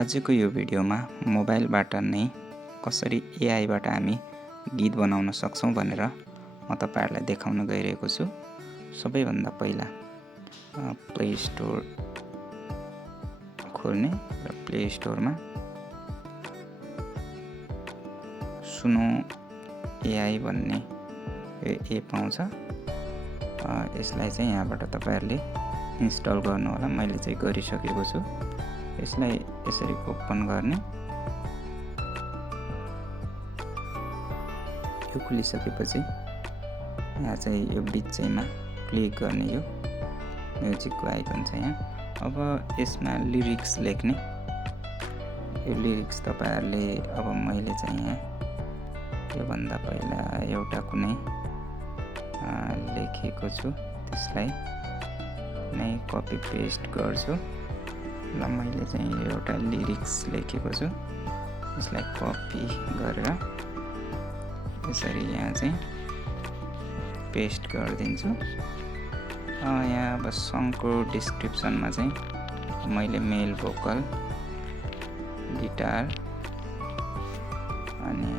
आजको यो भिडियोमा मोबाइलबाट नै कसरी एआईबाट हामी गीत बनाउन सक्छौं भनेर म तपाईहरुलाई देखाउन गइरहेको छु। सबैभन्दा पहिला प्ले स्टोर खोल्ने र प्ले स्टोरमा सुनो एआई भन्ने एप आउँछ। यसलाई चाहिँ यहाँबाट तपाईहरुले इन्स्टल गर्नु होला। मैले चाहिँ गरिसकेको छु। यसलाई यसरी ओपन गर्ने। यो खुलिसकेपछि यहाँ चाहिँ यो बिचैमा क्लिक गर्ने, यो म्युजिकको आइकन छ यहाँ। अब यसमा लिरिक्स लेख्ने। यो लिरिक्स तपाईहरुले अब मैले चाहिँ यहाँ यो भन्दा पहिला एउटा कुनै लेखेको छु, त्यसलाई नै कपी पेस्ट गर्छु। ल मैले चाहिँ एउटा लिरिक्स लेखेको छु, यसलाई कपी गरेर यसरी यहाँ चाहिँ पेस्ट गरिदिन्छु। यहाँ अब सङको डिस्क्रिप्सनमा चाहिँ मैले मेल भोकल, गिटार अनि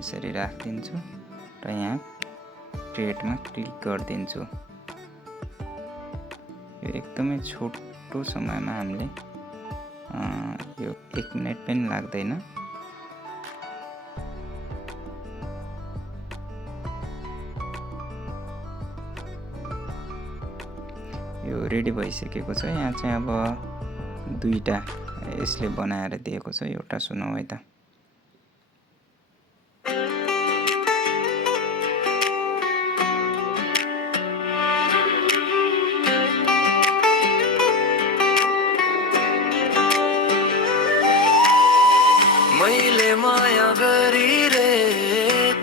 यसरी राखिदिन्छु र यहाँ क्रिएटमा क्लिक गरिदिन्छु। यो एकदमै छोटो समयमा हामीले यो 1 मिनेट पनि लाग्दैन। यो रेडी भइसकेको छ। यहाँ चाहिँ अब दुईटा यसले बनाएर दिएको छ। एउटा सुनौ है त। मैले माया गरिरे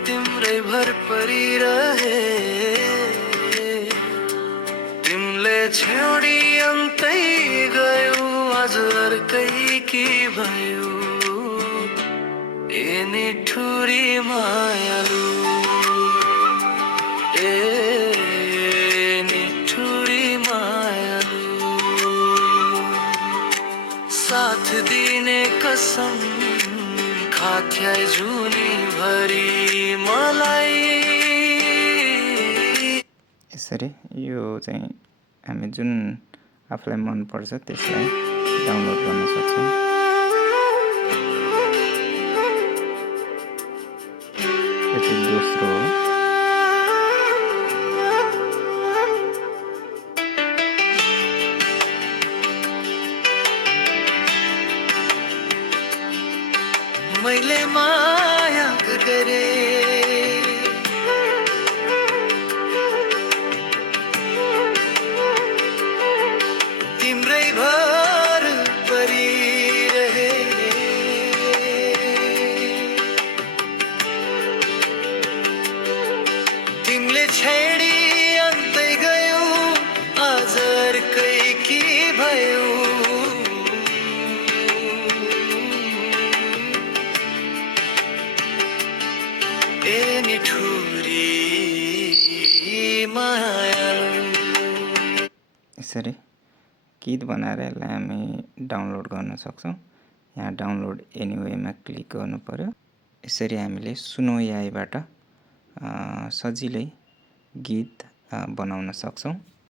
तिम्रै भर परिरहे, तिमीले छोडी अन्तै गयो, आज अर्कै के भयो, ए निठुरी मायालु, ए निठुरी मायालु, साथ दिने कसम खाथ्याइ जुनी भरी मलाई। यसरी यो चाहिँ हामी जुन आफूलाई मन पर्छ त्यसलाई डाउनलोड गर्न सक्छौं। यो चाहिँ दोस्रो हो। मैले माया गरे तिम्रै भर परिरहे, तिमीले छेडी अन्तै गयो, आज अर्कै के भयो, ए निठुरी मायालु। यसरी गीत बनाएर यसलाई हामी डाउनलोड गर्न सक्छौं। यहाँ डाउनलोड एनीवेमा क्लिक गर्नु पर्यो। यसरी हामीले सुनो एआईबाट सजिलै गीत बनाउन सक्छौं।